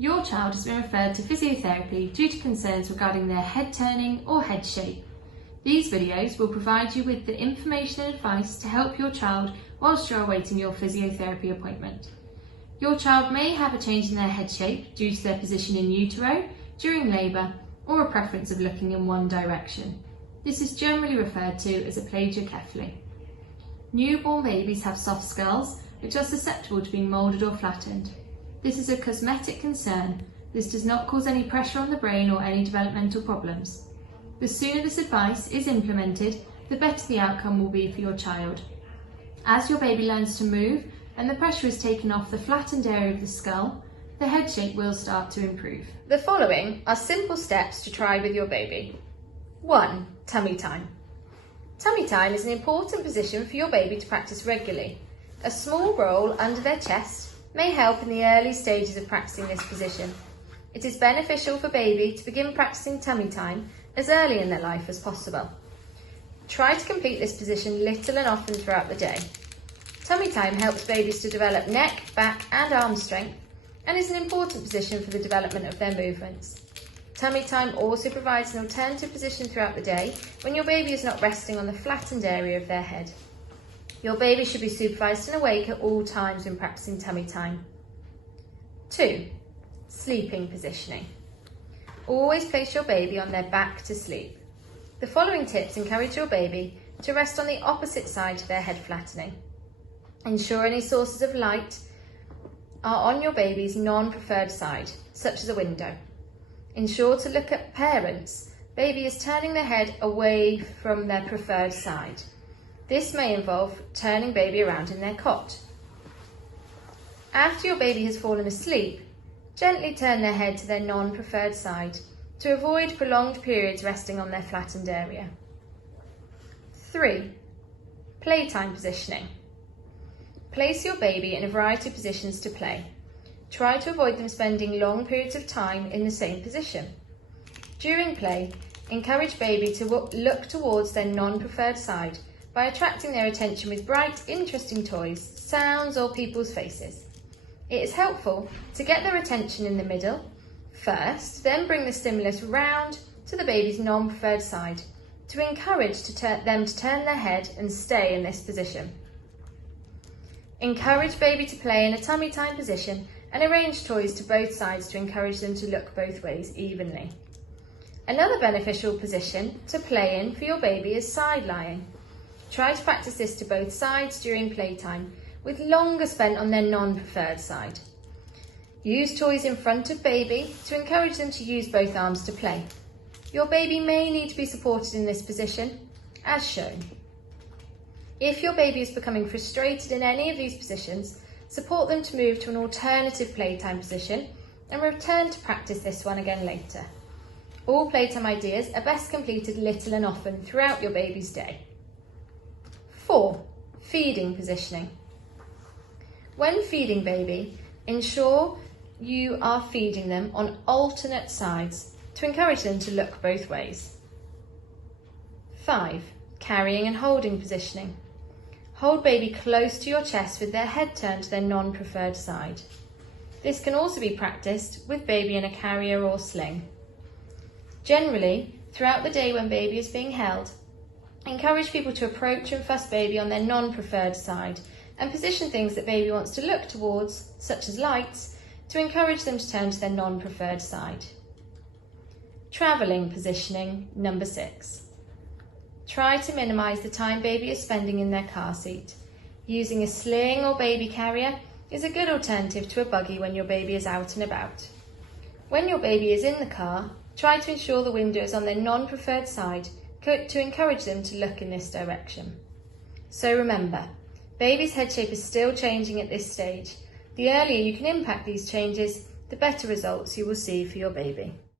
Your child has been referred to physiotherapy due to concerns regarding their head turning or head shape. These videos will provide you with the information and advice to help your child whilst you are awaiting your physiotherapy appointment. Your child may have a change in their head shape due to their position in utero, during labour, or a preference of looking in one direction. This is generally referred to as a plagiocephaly. Newborn babies have soft skulls which are susceptible to being moulded or flattened. This is a cosmetic concern. This does not cause any pressure on the brain or any developmental problems. The sooner this advice is implemented, the better the outcome will be for your child. As your baby learns to move and the pressure is taken off the flattened area of the skull, the head shape will start to improve. The following are simple steps to try with your baby. 1. Tummy time. Tummy time is an important position for your baby to practice regularly. A small roll under their chest may help in the early stages of practicing this position. It is beneficial for baby to begin practicing tummy time as early in their life as possible. Try to complete this position little and often throughout the day. Tummy time helps babies to develop neck, back and arm strength and is an important position for the development of their movements. Tummy time also provides an alternative position throughout the day when your baby is not resting on the flattened area of their head. Your baby should be supervised and awake at all times when practicing tummy time. 2. Sleeping positioning. Always place your baby on their back to sleep. The following tips encourage your baby to rest on the opposite side to their head flattening. Ensure any sources of light are on your baby's non-preferred side, such as a window. Ensure to look at parents. Baby is turning their head away from their preferred side. This may involve turning baby around in their cot. After your baby has fallen asleep, gently turn their head to their non-preferred side to avoid prolonged periods resting on their flattened area. 3. Playtime positioning. Place your baby in a variety of positions to play. Try to avoid them spending long periods of time in the same position. During play, encourage baby to look towards their non-preferred side by attracting their attention with bright, interesting toys, sounds or people's faces. It is helpful to get their attention in the middle first, then bring the stimulus round to the baby's non-preferred side to encourage them to turn their head and stay in this position. Encourage baby to play in a tummy time position and arrange toys to both sides to encourage them to look both ways evenly. Another beneficial position to play in for your baby is side lying. Try to practice this to both sides during playtime, with longer spent on their non-preferred side. Use toys in front of baby to encourage them to use both arms to play. Your baby may need to be supported in this position, as shown. If your baby is becoming frustrated in any of these positions, support them to move to an alternative playtime position and return to practice this one again later. All playtime ideas are best completed little and often throughout your baby's day. 4. Feeding positioning. When feeding baby, ensure you are feeding them on alternate sides to encourage them to look both ways. 5. Carrying and holding positioning. Hold baby close to your chest with their head turned to their non-preferred side. This can also be practiced with baby in a carrier or sling. Generally, throughout the day when baby is being held, encourage people to approach and fuss baby on their non-preferred side and position things that baby wants to look towards, such as lights, to encourage them to turn to their non-preferred side. Travelling positioning, number 6. Try to minimise the time baby is spending in their car seat. Using a sling or baby carrier is a good alternative to a buggy when your baby is out and about. When your baby is in the car, try to ensure the window is on their non-preferred side to encourage them to look in this direction. So remember, baby's head shape is still changing at this stage. The earlier you can impact these changes, the better results you will see for your baby.